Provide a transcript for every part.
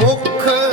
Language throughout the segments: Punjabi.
mocão.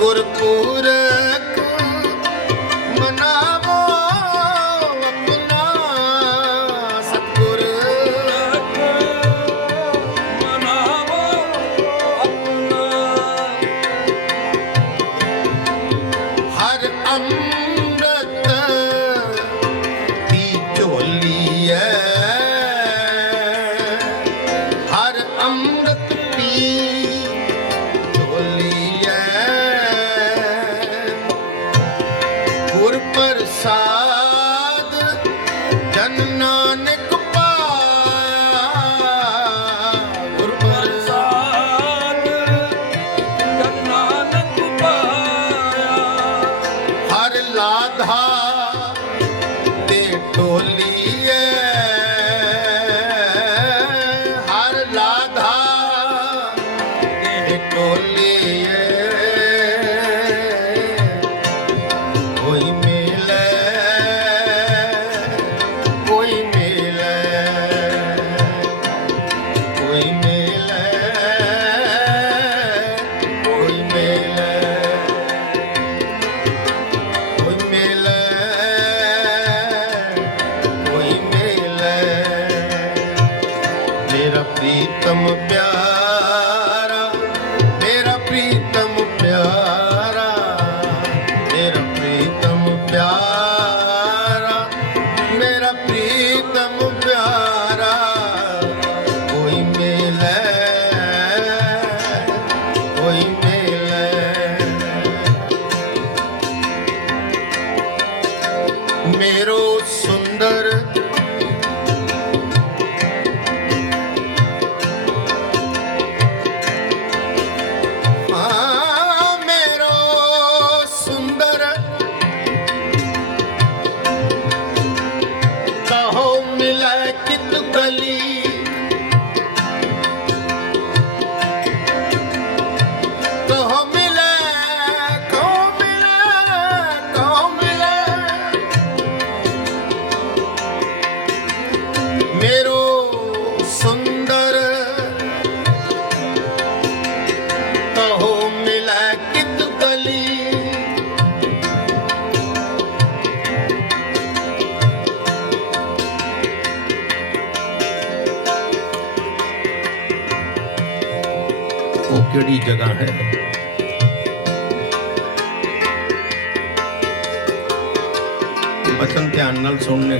ਸਤਿਗੁਰ ਪ੍ਰੀਤਮ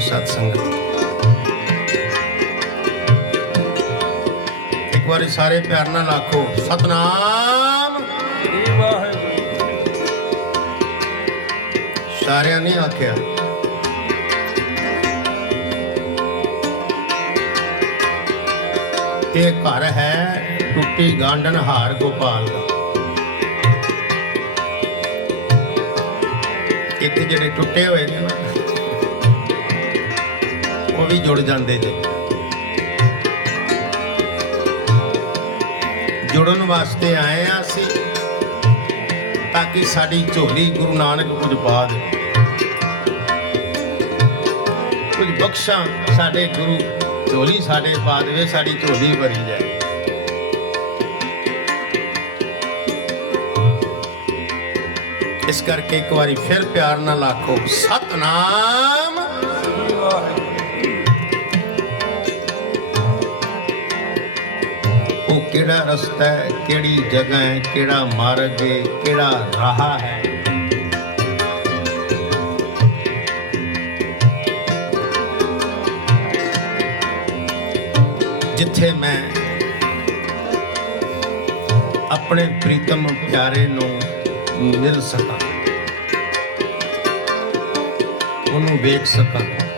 ਸਾਧ ਸੰਗਤ ਇੱਕ ਵਾਰੀ ਸਾਰੇ ਪਿਆਰ ਨਾਲ ਆਖੋ, ਸਤਨਾਮ। ਸਾਰਿਆਂ ਨੇ ਆਖਿਆ। ਇਹ ਘਰ ਹੈ ਟੁੱਟੀ ਗਾਂਡਨ ਹਾਰ ਗੋਪਾਲ ਦਾ। ਇੱਥੇ ਜਿਹੜੇ ਟੁੱਟੇ ਹੋਏ ਨੇ ਉਹ ਵੀ ਜੁੜ ਜਾਂਦੇ ਜੇ। ਜੁੜਨ ਵਾਸਤੇ ਆਏ ਆ ਅਸੀਂ, ਤਾਂ ਕਿ ਸਾਡੀ ਝੋਲੀ ਗੁਰੂ ਨਾਨਕ ਕੁਝ ਪਾ ਦੇ ਕੁਝ ਬਖਸ਼ਾਂ ਸਾਡੇ ਗੁਰੂ, ਝੋਲੀ ਸਾਡੇ ਪਾ ਦੇਵੇ ਸਾਡੀ ਝੋਲੀ ਭਰੀ ਜਾਏ। ਇਸ ਕਰਕੇ ਇੱਕ ਵਾਰੀ ਫਿਰ ਪਿਆਰ ਨਾਲ ਆਖੋ, ਸਤਨਾਮ ਕਿਹੜਾ ਰਸਤਾ ਹੈ, ਕਿਹੜੀ ਜਗ੍ਹਾ ਹੈ, ਕਿਹੜਾ ਮਾਰਗ ਹੈ, ਕਿਹੜਾ ਰਾਹ ਹੈ? ਜਿੱਥੇ ਮੈਂ ਆਪਣੇ ਪ੍ਰੀਤਮ ਪਿਆਰੇ ਨੂੰ ਮਿਲ ਸਕਾਂ, ਉਹਨੂੰ ਵੇਖ ਸਕਾਂ।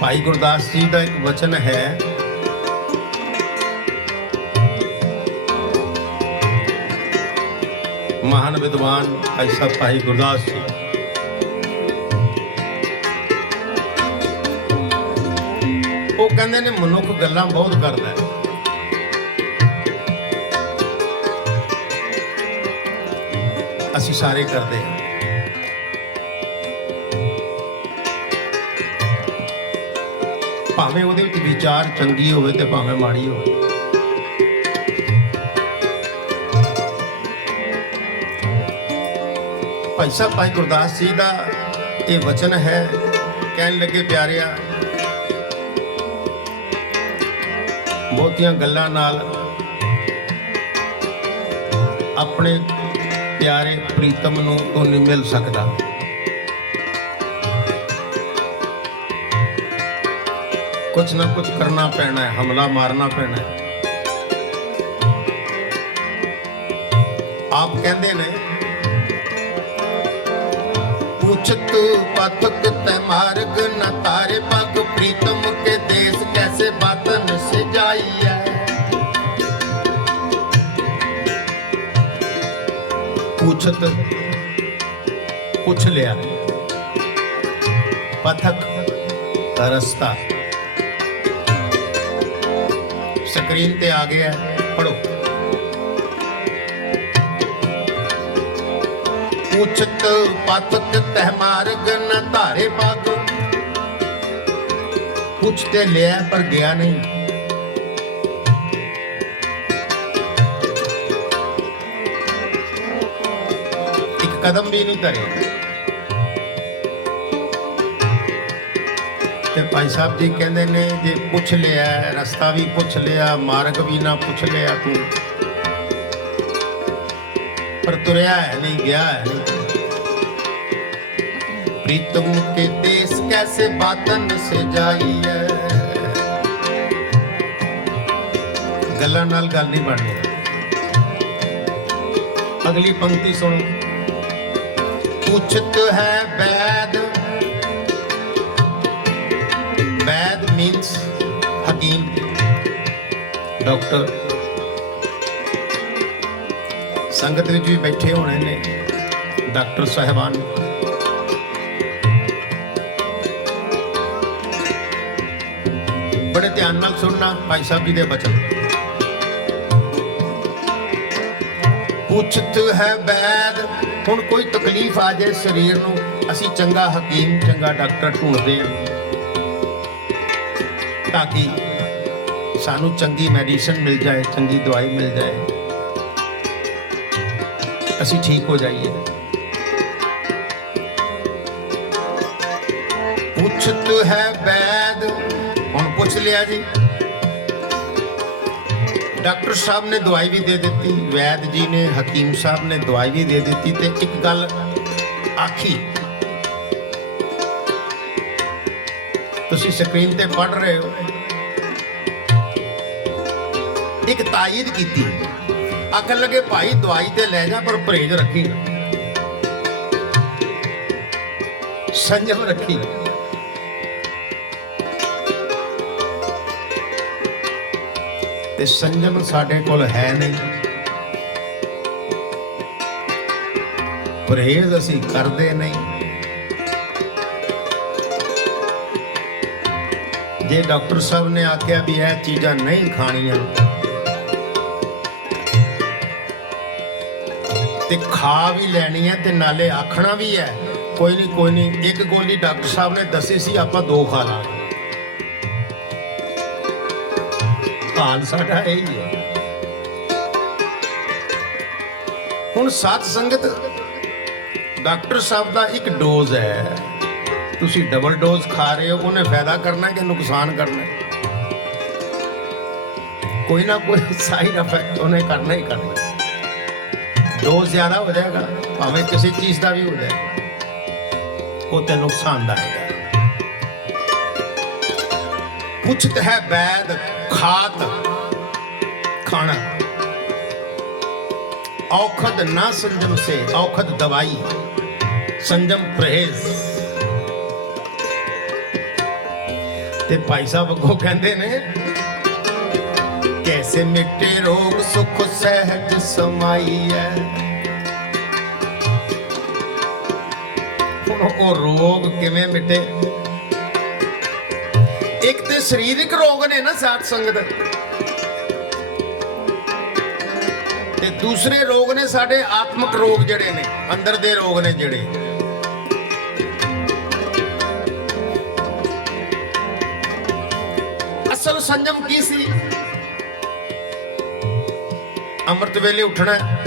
ਭਾਈ ਗੁਰਦਾਸ ਜੀ ਦਾ ਇੱਕ ਵਚਨ ਹੈ। ਮਹਾਨ ਵਿਦਵਾਨ ਭਾਈ ਸਾਹਿਬ, ਭਾਈ ਗੁਰਦਾਸ ਜੀ। ਉਹ ਕਹਿੰਦੇ ਨੇ, ਮਨੁੱਖ ਗੱਲਾਂ ਬਹੁਤ ਕਰਦਾ ਹੈ। ਅਸੀਂ ਸਾਰੇ ਕਰਦੇ ਹਾਂ। ਭਾਵੇਂ ਉਹਦੇ ਵਿੱਚ ਵਿਚਾਰ ਚੰਗੀ ਹੋਵੇ ਤੇ ਭਾਵੇਂ ਮਾੜੀ ਹੋਵੇ। ਭਾਈ ਸਾਹਿਬ, ਭਾਈ ਗੁਰਦਾਸ ਜੀ ਦਾ ਇਹ ਵਚਨ ਹੈ, ਕਹਿਣ ਲੱਗੇ ਪਿਆਰਿਆ, ਬਹੁਤੀਆਂ ਗੱਲਾਂ ਨਾਲ ਆਪਣੇ ਪਿਆਰੇ ਪ੍ਰੀਤਮ ਨੂੰ ਤੂੰ ਨਹੀਂ ਮਿਲ ਸਕਦਾ। ਕੁਛ ਨਾ ਕੁਛ ਕਰਨਾ ਪੈਣਾ ਹੈ, ਹਮਲਾ ਮਾਰਨਾ ਪੈਣਾ ਹੈ। ਆਪ ਕਹਿੰਦੇ ਨੇ, ਪੁੱਛਤ ਪਥਕ ਤੈ ਮਾਰਗ ਨ ਤਾਰੇ ਪਗ ਪ੍ਰੀਤਮ ਕੇ ਦੇਸ ਕੈਸੇ ਬਾਤਨ ਸਜਾਈ ਹੈ ਪੁੱਛਤ, ਪੁੱਛ ਲਿਆ। ਪਥਕ ਰਸਤਾ ਸਕਰੀਨ ਤੇ ਆ ਗਿਆ ਪੜੋ ਪੁੱਛਤ ਪਤਕ ਤਹਿ ਮਾਰਗ ਨ ਧਾਰੇ ਪਗ। ਪੁੱਛ ਤੇ ਲਿਆ ਪਰ ਗਿਆ ਨਹੀਂ। ਇੱਕ ਕਦਮ ਵੀ ਨਹੀਂ ਧਰਿਆ ਤੇ ਭਾਈ ਸਾਹਿਬ ਜੀ ਕਹਿੰਦੇ ਨੇ, ਜੇ ਪੁੱਛ ਲਿਆ, ਰਸਤਾ ਵੀ ਪੁੱਛ ਲਿਆ, ਮਾਰਗ ਵੀ ਨਾ ਪੁੱਛ ਲਿਆ ਤੂੰ। ਪਰ ਤੁਰਿਆ ਹੈ ਨਹੀਂ, ਗਿਆ ਹੈ ਪ੍ਰੀਤਮ ਕੇ ਦੇਸ ਕੈਸੇ ਬਾਤਨ ਸਜਾਈ ਹੈ। ਗੱਲਾਂ ਨਾਲ ਗੱਲ ਨਹੀਂ ਬਣਨੀ। ਅਗਲੀ ਪੰਕਤੀ ਸੁਣੋ। ਪੁੱਛਤ ਹੈ ਬੈਦ ਡਾਕਟਰ। ਸੰਗਤ ਵਿੱਚ ਵੀ ਬੈਠੇ ਹੋਣੇ ਨੇ ਡਾਕਟਰ ਸਾਹਿਬਾਨ। ਬੜੇ ਧਿਆਨ ਨਾਲ ਸੁਣਨਾ ਭਾਈ ਸਾਹਿਬ ਜੀ ਦੇ ਬਚਨ। ਪੁੱਛਤ ਹੈ ਬੈਦ, ਹੁਣ ਕੋਈ ਤਕਲੀਫ ਆ ਜਾਏ ਸਰੀਰ ਨੂੰ, ਅਸੀਂ ਚੰਗਾ ਹਕੀਮ, ਚੰਗਾ ਡਾਕਟਰ ਢੂੰਡਦੇ ਹਾਂ। ਤਾਂ ਕਿ ਸਾਨੂੰ ਚੰਗੀ ਮੈਡੀਸਨ ਮਿਲ ਜਾਏ, ਚੰਗੀ ਦਵਾਈ ਮਿਲ ਜਾਏ, ਅਸੀਂ ਠੀਕ ਹੋ ਜਾਈਏ। ਪੁੱਛਤ ਹੈ ਵੈਦ, ਹੁਣ ਪੁੱਛ ਲਿਆ ਜੀ। ਡਾਕਟਰ ਸਾਹਿਬ ਨੇ ਦਵਾਈ ਵੀ ਦੇ ਦਿੱਤੀ, ਵੈਦ ਜੀ ਨੇ, ਹਕੀਮ ਸਾਹਿਬ ਨੇ ਦਵਾਈ ਵੀ ਦੇ ਦਿੱਤੀ ਤੇ ਇੱਕ ਗੱਲ ਆਖੀ। ਤੁਸੀਂ ਸਕਰੀਨ ਤੇ ਪੜ ਰਹੇ ਹੋ। ਇੱਕ ਤਾਇਦ ਕੀਤੀ। ਆਖਣ ਲੱਗੇ, ਭਾਈ, ਦਵਾਈ ਤੇ ਲੈ ਜਾ, ਪਰ ਪਰਹੇਜ਼ ਰੱਖੀ ਸੰਜਮ ਰੱਖੀ ਤੇ ਸੰਜਮ ਸਾਡੇ ਕੋਲ ਹੈ ਨਹੀਂ। ਪਰਹੇਜ਼ ਅਸੀਂ ਕਰਦੇ ਨਹੀਂ। ਜੇ ਡਾਕਟਰ ਸਾਹਿਬ ਨੇ ਆਖਿਆ ਵੀ ਇਹ ਚੀਜ਼ਾਂ ਨਹੀਂ ਖਾਣੀਆਂ ਤੇ ਖਾ ਵੀ ਲੈਣੀ ਹੈ ਤੇ ਨਾਲੇ ਆਖਣਾ ਵੀ ਹੈ। ਕੋਈ ਨਹੀਂ ਕੋਈ ਨਹੀਂ ਇੱਕ ਗੋਲੀ ਡਾਕਟਰ ਸਾਹਿਬ ਨੇ ਦੱਸੀ ਸੀ, ਆਪਾਂ ਦੋ ਖਾ ਲਾਂਗੇ। ਹਾਲ ਸਾਡਾ ਇਹੀ ਹੈ। ਹੁਣ ਸਾਧ ਸੰਗਤ, ਡਾਕਟਰ ਸਾਹਿਬ ਦਾ ਇੱਕ ਡੋਜ਼ ਹੈ। ਤੁਸੀਂ ਡਬਲ ਡੋਜ਼ ਖਾ ਰਹੇ ਹੋ, ਉਹਨੇ ਫਾਇਦਾ ਕਰਨਾ ਕਿ ਨੁਕਸਾਨ ਕਰਨਾ? ਕੋਈ ਨਾ ਕੋਈ ਸਾਈਡ ਇਫੈਕਟ ਉਹਨੇ ਕਰਨਾ ਹੀ ਕਰਨਾ। ਡੋਜ਼ ਜ਼ਿਆਦਾ ਹੋ ਜਾਏਗਾ ਭਾਵੇਂ ਕਿਸੇ ਚੀਜ਼ ਦਾ ਵੀ ਹੋ ਜਾਏ ਉਹ ਤੇ ਨੁਕਸਾਨਦਾਇਕ ਹੈ ਪੁੱਛਤ ਹੈ ਵੈਦ ਖਾਤ ਖਾਣਾ औखद ना संजम से औखद दवाई संजम परहेज ਤੇ ਭਾਈ ਸਾਹਿਬ ਅੱਗੋਂ ਕਹਿੰਦੇ ਨੇ ਕੈਸੇ ਮਿਟੇ ਰੋਗ ਸੁਖ ਸਹਿਜ ਸਮਾਈ ਹੈ ਹੁਣ ਉਹ ਰੋਗ ਕਿਵੇਂ ਮਿਟੇ ਇੱਕ ਤੇ ਸਰੀਰਕ ਰੋਗ ਨੇ ਨਾ ਸਾਧ ਸੰਗਤ ਤੇ ਦੂਸਰੇ ਰੋਗ ਨੇ ਸਾਡੇ ਆਤਮਿਕ ਰੋਗ ਜਿਹੜੇ ਨੇ ਅੰਦਰ ਦੇ ਰੋਗ ਨੇ ਜਿਹੜੇ ਅਸਲ ਸੰਜਮ ਕੀ ਸੀ ਅੰਮ੍ਰਿਤ ਵੇਲੇ ਉੱਠਣਾ ਹੈ,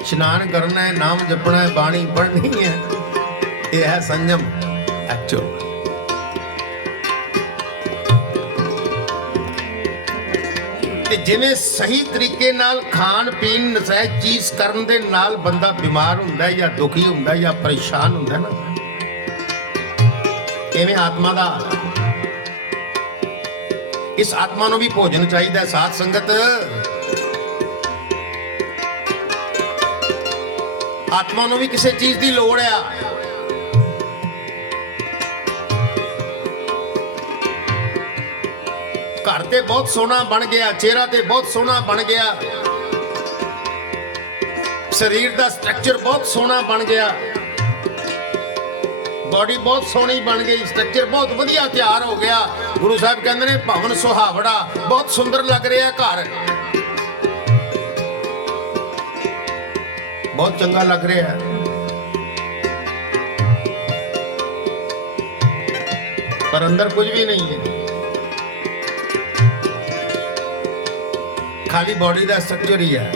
ਇਸ਼ਨਾਨ ਕਰਨਾ ਹੈ ਨਾਮ ਜਪਣਾ ਹੈ ਬਾਣੀ ਪੜ੍ਹਨੀ ਹੈ। ਇਹ ਹੈ ਸੰਜਮ ਐਕਚੁਅਲ ਤੇ ਜਿਵੇਂ ਸਹੀ ਤਰੀਕੇ ਨਾਲ ਖਾਣ ਪੀਣ ਨਸਾਇ ਚੀਜ਼ ਕਰਨ ਦੇ ਨਾਲ ਬੰਦਾ ਬਿਮਾਰ ਹੁੰਦਾ ਹੈ ਜਾਂ ਦੁਖੀ ਹੁੰਦਾ ਹੈ ਜਾਂ ਪਰੇਸ਼ਾਨ ਹੁੰਦਾ ਨਾ ਐਵੇਂ ਆਤਮਾ ਦਾ ਇਸ ਆਤਮਾ ਨੂੰ ਵੀ ਭੋਜਨ ਚਾਹੀਦਾ ਹੈ, ਸਾਧ ਸੰਗਤ। ਆਤਮਾ ਨੂੰ ਵੀ ਕਿਸੇ ਚੀਜ਼ ਦੀ ਲੋੜ ਆ। ਘਰ ਤੇ ਬਹੁਤ ਸੋਹਣਾ ਬਣ ਗਿਆ, ਚਿਹਰਾ ਤੇ ਬਹੁਤ ਸੋਹਣਾ ਬਣ ਗਿਆ। ਸਰੀਰ ਦਾ ਸਟਰਕਚਰ ਬਹੁਤ ਸੋਹਣਾ ਬਣ ਗਿਆ। ਬਾਡੀ ਬਹੁਤ ਸੋਹਣੀ ਬਣ ਗਈ ਸਟਰਕਚਰ ਬਹੁਤ ਵਧੀਆ ਤਿਆਰ ਹੋ ਗਿਆ। ਗੁਰੂ ਸਾਹਿਬ ਕਹਿੰਦੇ ਨੇ, ਭਵਨ ਸੁਹਾਵੜਾ ਬਹੁਤ ਸੁੰਦਰ ਲੱਗ ਰਿਹਾ ਘਰ। ਬਹੁਤ ਚੰਗਾ ਲੱਗ ਰਿਹਾ ਹੈ ਪਰ ਅੰਦਰ ਕੁਝ ਵੀ ਨਹੀਂ ਹੈ ਖਾਲੀ ਬਾਡੀ ਦਾ ਸਟਰਕਚਰ ਹੀ ਹੈ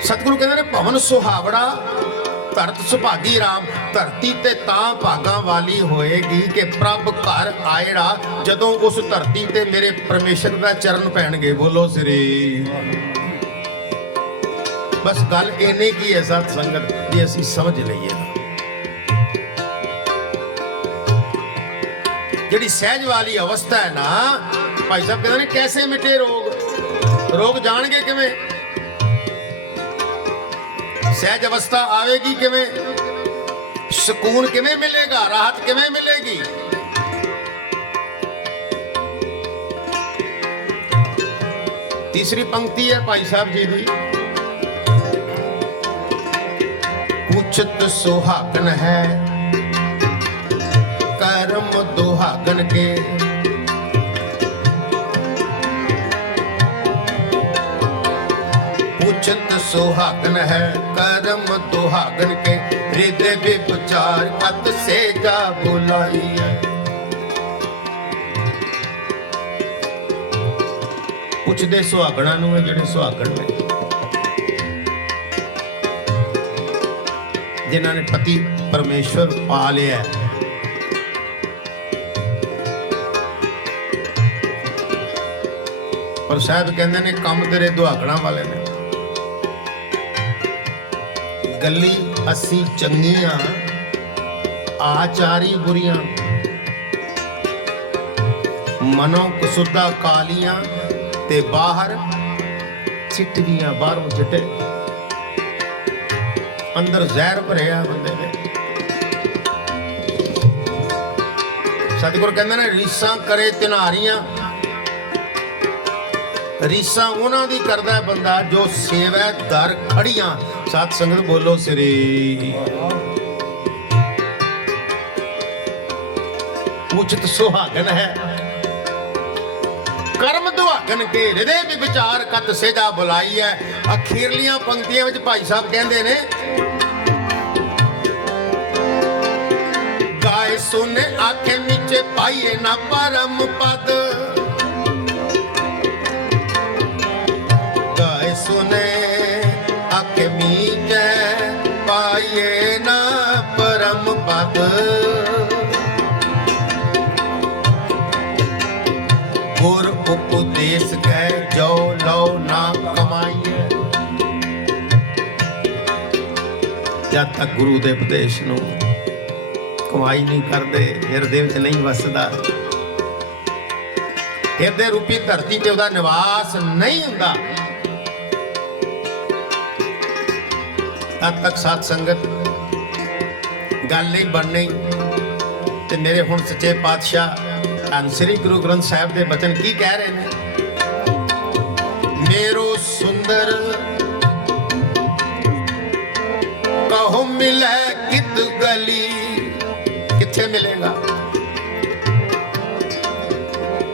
ਸਤਿਗੁਰੂ ਕਹਿੰਦੇ ਨੇ ਭਵਨ ਸੁਹਾਵੜਾ ਧਰਤ ਸੁਭਾਗੀ ਰਾਮ, ਧਰਤੀ ਤੇ ਤਾਂ ਭਾਗਾਂ ਵਾਲੀ ਹੋਏਗੀ ਕਿ ਪ੍ਰਭ ਘਰ ਆਏੜਾ, ਜਦੋਂ ਉਸ ਧਰਤੀ ਤੇ ਮੇਰੇ ਪਰਮੇਸ਼ਰ ਦਾ ਚਰਨ ਪੈਣਗੇ। ਬੋਲੋ ਸ੍ਰੀ। ਬਸ ਗੱਲ ਇਹਨੇ ਕੀ ਹੈ ਸਤ ਸੰਗਤ ਜੇ ਅਸੀਂ ਸਮਝ ਲਈਏ ਜਿਹੜੀ ਸਹਿਜ ਵਾਲੀ ਅਵਸਥਾ ਹੈ ਨਾ, ਭਾਈ ਸਾਹਿਬ ਕਹਿੰਦੇ ਨੇ, ਕੈਸੇ ਮਿਟੇ ਰੋਗ? ਰੋਗ ਜਾਣਗੇ ਕਿਵੇਂ? ਸਹਿਜ ਅਵਸਥਾ ਆਵੇਗੀ ਕਿਵੇਂ? ਸਕੂਨ ਕਿਵੇਂ ਮਿਲੇਗਾ? ਰਾਹਤ ਕਿਵੇਂ ਮਿਲੇਗੀ? ਤੀਸਰੀ ਪੰਕਤੀ ਹੈ ਭਾਈ ਸਾਹਿਬ ਜੀ ਦੀ। ਪੁੱਛਤ ਸੁਹਾਗਨ ਹੈ, ਕਰਮ ਦੁਹਾਗਨ ਕੇ। ਪੁੱਛਤ ਸੁਹਾਗਨ ਹੈ, ਕਰਮ ਦੁਹਾਗਨ ਕੇ, ਹਿਰਦੇ ਵਿਚਾਰ ਕਤ ਸੇ ਬੁਲਾਈ ਹੈ ਪੁੱਛਦੇ ਸੁਹਾਗਣਾ ਨੂੰ ਹੈ ਜਿਹੜੇ ਸੁਹਾਗਣ ਨੇ, ਜਿਨ੍ਹਾਂ ਨੇ ਪਤੀ ਪਰਮੇਸ਼ਵਰ ਪਾ ਲਿਆ ਪਰ ਸਾਹਿਬ ਕਹਿੰਦੇ ਨੇ ਕੰਮ ਤੇਰੇ ਦੁਹਾਗਣਾ ਵਾਲੇ ਨੇ। ਗੱਲੀ ਅਸੀਂ ਚੰਗੀਆਂ, ਆਚਾਰੀ ਬੁਰੀਆਂ। ਮਨੋਂ ਕਸੁੱਦਾ ਕਾਲੀਆਂ ਤੇ ਬਾਹਰ ਚਿੱਟੀਆਂ ਬਾਹਰੋਂ ਚਿੱਟੇ। ਅੰਦਰ ਜ਼ਹਿਰ ਭਰਿਆ ਬੰਦੇ ਦੇ ਸਤਿਗੁਰ ਕਹਿੰਦੇ ਨੇ, ਰੀਸਾਂ ਕਰੇ ਤਿਨਾਰੀਆਂ। ਰੀਸਾਂ ਉਹਨਾਂ ਦੀ ਕਰਦਾ ਬੰਦਾ ਜੋ ਸੇਵਾ ਦਰ ਖੜੀਆਂ। ਸਤ ਸੰਗਤ ਬੋਲੋ ਸ੍ਰੀ ਉਚਿਤ ਸੁਹਾਗਨ ਹੈ ਕਰਮ ਦੁਹਾਗਨ ਕੇ ਹਿਰਦੇ ਵੀ ਵਿਚਾਰ ਕਤ ਸੇਜਾ ਬੁਲਾਈ ਹੈ ਅਖੀਰਲੀਆਂ ਪੰਕਤੀਆਂ ਵਿੱਚ ਭਾਈ ਸਾਹਿਬ ਕਹਿੰਦੇ ਨੇ ਗਾਏ ਸੁਨੇ ਆਖੇ ਨੀਚੇ ਪਾਈਏ ਨਾ ਪਰਮ ਪਦ ਜਦ ਗੁਰੂ ਦੇ ਉਪਦੇਸ਼ ਨੂੰ ਕਮਾਈ ਨਹੀਂ ਕਰਦੇ, ਹਿਰਦੇ ਵਿੱਚ ਨਹੀਂ ਵਸਦਾ। ਹਿਰਦੇ ਰੂਪੀ ਧਰਤੀ ਤੇ ਉਹਦਾ ਨਿਵਾਸ ਨਹੀਂ ਹੁੰਦਾ। ਤਦ ਤੱਕ ਸਾਧ ਸੰਗਤ ਗੱਲ ਨਹੀਂ ਬਣਨੀ। ਤੇ ਮੇਰੇ ਹੁਣ ਸੱਚੇ ਪਾਤਸ਼ਾਹ ਧੰਨ ਸ੍ਰੀ ਗੁਰੂ ਗ੍ਰੰਥ ਸਾਹਿਬ ਦੇ ਬਚਨ ਕੀ ਕਹਿ ਰਹੇ ਨੇ? ਮੇਰੋ ਸੁੰਦਰ ਕਹੋ ਮਿਲੇ ਕਿਤ ਗਲੀ? ਕਿੱਥੇ ਮਿਲੇਗਾ?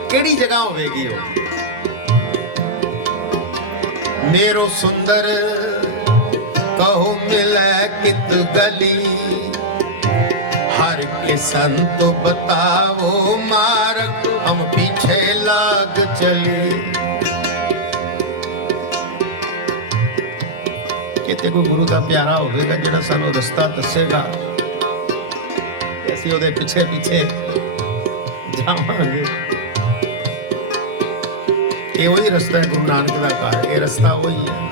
ਕਿਹੜੀ ਜਗ੍ਹਾ ਹੋਵੇਗੀ ਉਹ? ਮੇਰੋ ਸੁੰਦਰ, ਕਹੋ ਮਿਲੇ ਕਿਤ ਗਲੀ? ਹਰ ਕੇ ਸੰਤ ਬਤਾਵੋ ਮਾਰਗ, ਹਮ ਪਿੱਛੇ ਲਾਗ ਚਲੇ। ਕਿਤੇ ਕੋਈ ਗੁਰੂ ਦਾ ਪਿਆਰਾ ਹੋਵੇਗਾ, ਜਿਹੜਾ ਸਾਨੂੰ ਰਸਤਾ ਦੱਸੇਗਾ। ਅਸੀਂ ਉਹਦੇ ਪਿੱਛੇ ਪਿੱਛੇ ਜਾਵਾਂਗੇ। ਇਹ ਉਹੀ ਰਸਤਾ ਹੈ, ਗੁਰੂ ਨਾਨਕ ਦਾ ਘਰ। ਇਹ ਰਸਤਾ ਉਹੀ ਹੈ।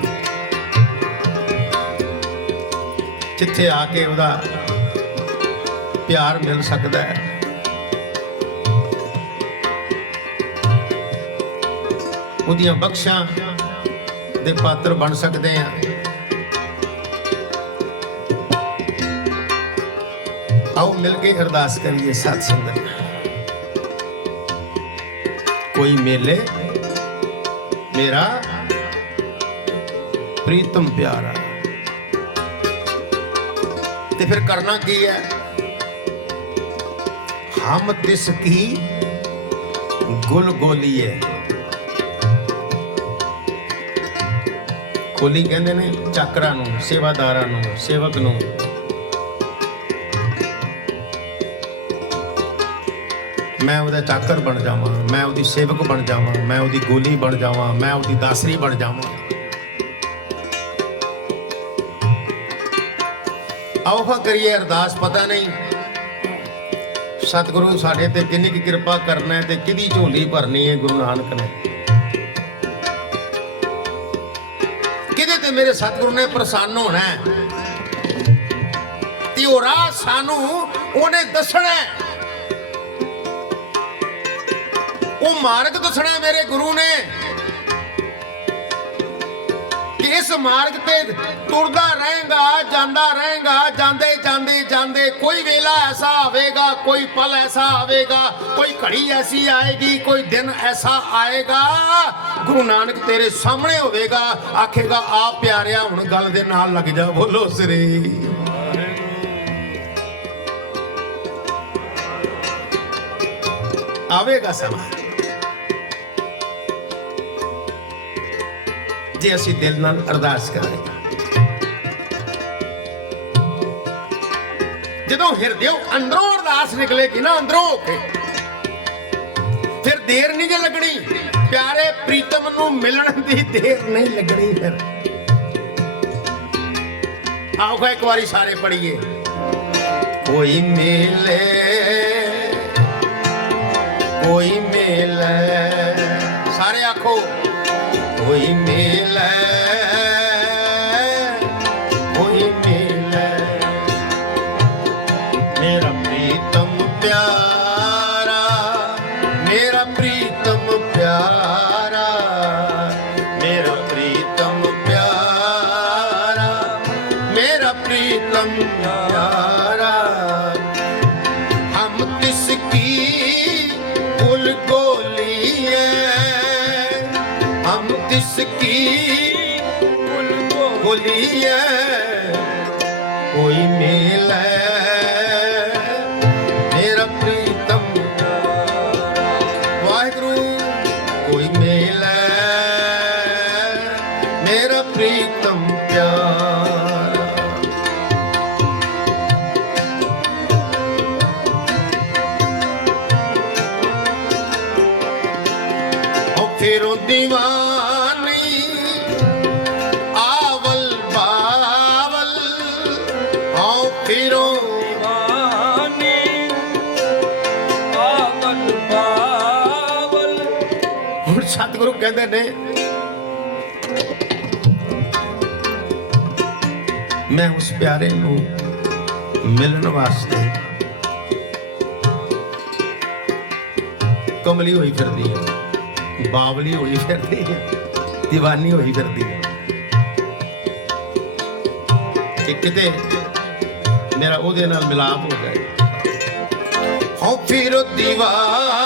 ਜਿੱਥੇ ਆ ਕੇ ਉਹਦਾ ਪਿਆਰ ਮਿਲ ਸਕਦਾ ਹੈ। ਉਹਦੀਆਂ ਬਖਸ਼ਾਂ ਦੇ ਪਾਤਰ ਬਣ ਸਕਦੇ ਆ ਆਓ ਮਿਲ ਕੇ ਅਰਦਾਸ ਕਰੀਏ ਸਾਧ ਸੰਗਤ। ਕੋਈ ਮੇਲੇ, ਮੇਰਾ ਪ੍ਰੀਤਮ ਪਿਆਰਾ। ਤੇ ਫਿਰ ਕਰਨਾ ਕੀ ਹੈ? ਹਮ ਤਿਸ ਕੀ ਗੁਲ ਗੋਲੀਏ। ਕੋਲੀ ਕਹਿੰਦੇ ਨੇ ਚੱਕਰਾਂ ਨੂੰ, ਸੇਵਾਦਾਰਾਂ ਨੂੰ, ਸੇਵਕ ਨੂੰ। ਮੈਂ ਉਹਦਾ ਚਾਕਰ ਬਣ ਜਾਵਾਂ, ਮੈਂ ਉਹਦੀ ਸੇਵਕ ਬਣ ਜਾਵਾਂ, ਮੈਂ ਉਹਦੀ ਗੋਲੀ ਬਣ ਜਾਵਾਂ, ਮੈਂ ਉਹਦੀ ਦਾਸਰੀ ਬਣ ਜਾਵਾਂ। ਆਓ ਹਾਂ ਕਰੀਏ ਅਰਦਾਸ, ਪਤਾ ਨਹੀਂ ਸਤਿਗੁਰੂ ਸਾਡੇ ਤੇ ਕਿੰਨੀ ਕੁ ਕਿਰਪਾ ਕਰਨਾ ਹੈ ਤੇ ਕਿਹਦੀ ਝੋਲੀ ਭਰਨੀ ਹੈ ਗੁਰੂ ਨਾਨਕ ਨੇ। ਕਿਹਦੇ ਤੇ ਮੇਰੇ ਸਤਿਗੁਰੂ ਨੇ ਪ੍ਰਸੰਨ ਹੋਣਾ ਹੈ? ਤੇ ਉਹ ਰਾਹ ਸਾਨੂੰ ਉਹਨੇ ਦੱਸਣਾ ਹੈ। ਉਹ ਮਾਰਗ ਦੱਸਣਾ ਮੇਰੇ ਗੁਰੂ ਨੇ ਕਿ ਇਸ ਮਾਰਗ ਤੇ ਤੁਰਦਾ ਰਹੇਗਾ, ਜਾਂਦਾ ਰਹੇਗਾ, ਜਾਂਦੇ ਜਾਂਦੇ ਜਾਂਦੇ, ਕੋਈ ਵੇਲਾ ਐਸਾ ਆਵੇਗਾ, ਕੋਈ ਪਲ ਐਸਾ ਆਵੇਗਾ, ਕੋਈ ਘੜੀ ਐਸੀ ਆਏਗੀ, ਕੋਈ ਦਿਨ ਐਸਾ ਆਏਗਾ। ਗੁਰੂ ਨਾਨਕ ਤੇਰੇ ਸਾਹਮਣੇ ਹੋਵੇਗਾ, ਆਖੇਗਾ ਆ ਪਿਆਰਿਆ, ਹੁਣ ਗੱਲ ਦੇ ਨਾਲ ਲੱਗ ਜਾ, ਬੋਲੋ ਸ੍ਰੀ ਆਵੇਗਾ ਸਮਾਂ। ਜੇ ਅਸੀਂ ਦਿਲ ਨਾਲ ਅਰਦਾਸ ਕਰਾਂਗੇ। ਜਦੋਂ ਹਿਰਦਿਓ ਅੰਦਰੋਂ ਅਰਦਾਸ ਨਿਕਲੇਗੀ ਨਾ ਅੰਦਰੋਂ ਹੋ ਕੇ ਫਿਰ ਦੇਰ ਨਹੀਂ ਜੇ ਲੱਗਣੀ। ਪਿਆਰੇ ਪ੍ਰੀਤਮ ਨੂੰ ਮਿਲਣ ਦੀ ਦੇਰ ਨਹੀਂ ਲੱਗਣੀ ਫਿਰ। ਆਓ ਇੱਕ ਵਾਰੀ ਸਾਰੇ ਪੜੀਏ ਕੋਈ ਮਿਲੇ ਕੋਈ ਮਿਲੇ। ਸਾਰੇ ਆਖੋ, ਕੋਈ ਮਿਲੇ। फूल को लिए हम किसकी फूल को लिए कोई मेला ਕਹਿੰਦੇ ਨੇ, ਮੈਂ ਉਸ ਪਿਆਰੇ ਨੂੰ ਮਿਲਣ ਵਾਸਤੇ ਕਮਲੀ ਹੋਈ ਫਿਰਦੀ ਹੈ ਬਾਬਲੀ ਹੋਈ ਫਿਰਦੀ ਹੈ دیਵਾਨੀ ਹੋਈ ਫਿਰਦੀ ਹੈ। ਕਿ ਕਿਤੇ ਮੇਰਾ ਉਹਦੇ ਨਾਲ ਮਿਲਾਪ ਹੋ ਜਾਏ। ਹਉ ਫਿਰ دیਵਾਨ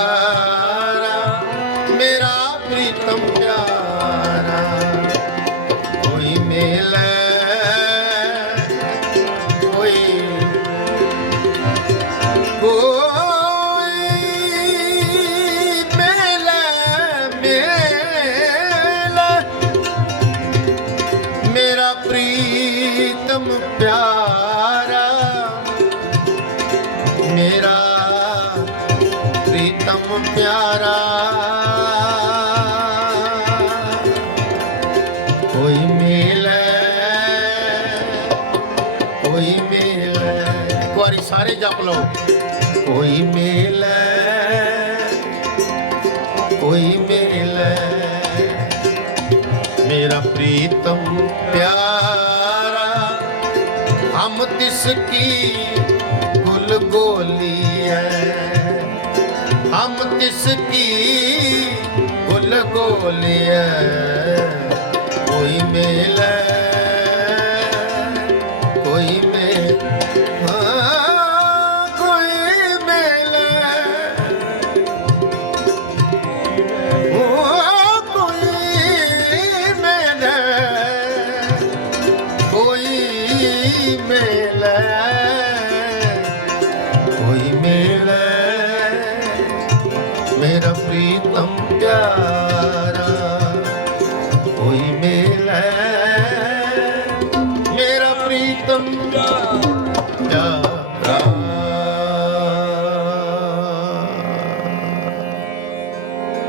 प्यारा हम तिसकी गुल गोली है हम तिसकी गुल गोली है कोई मेला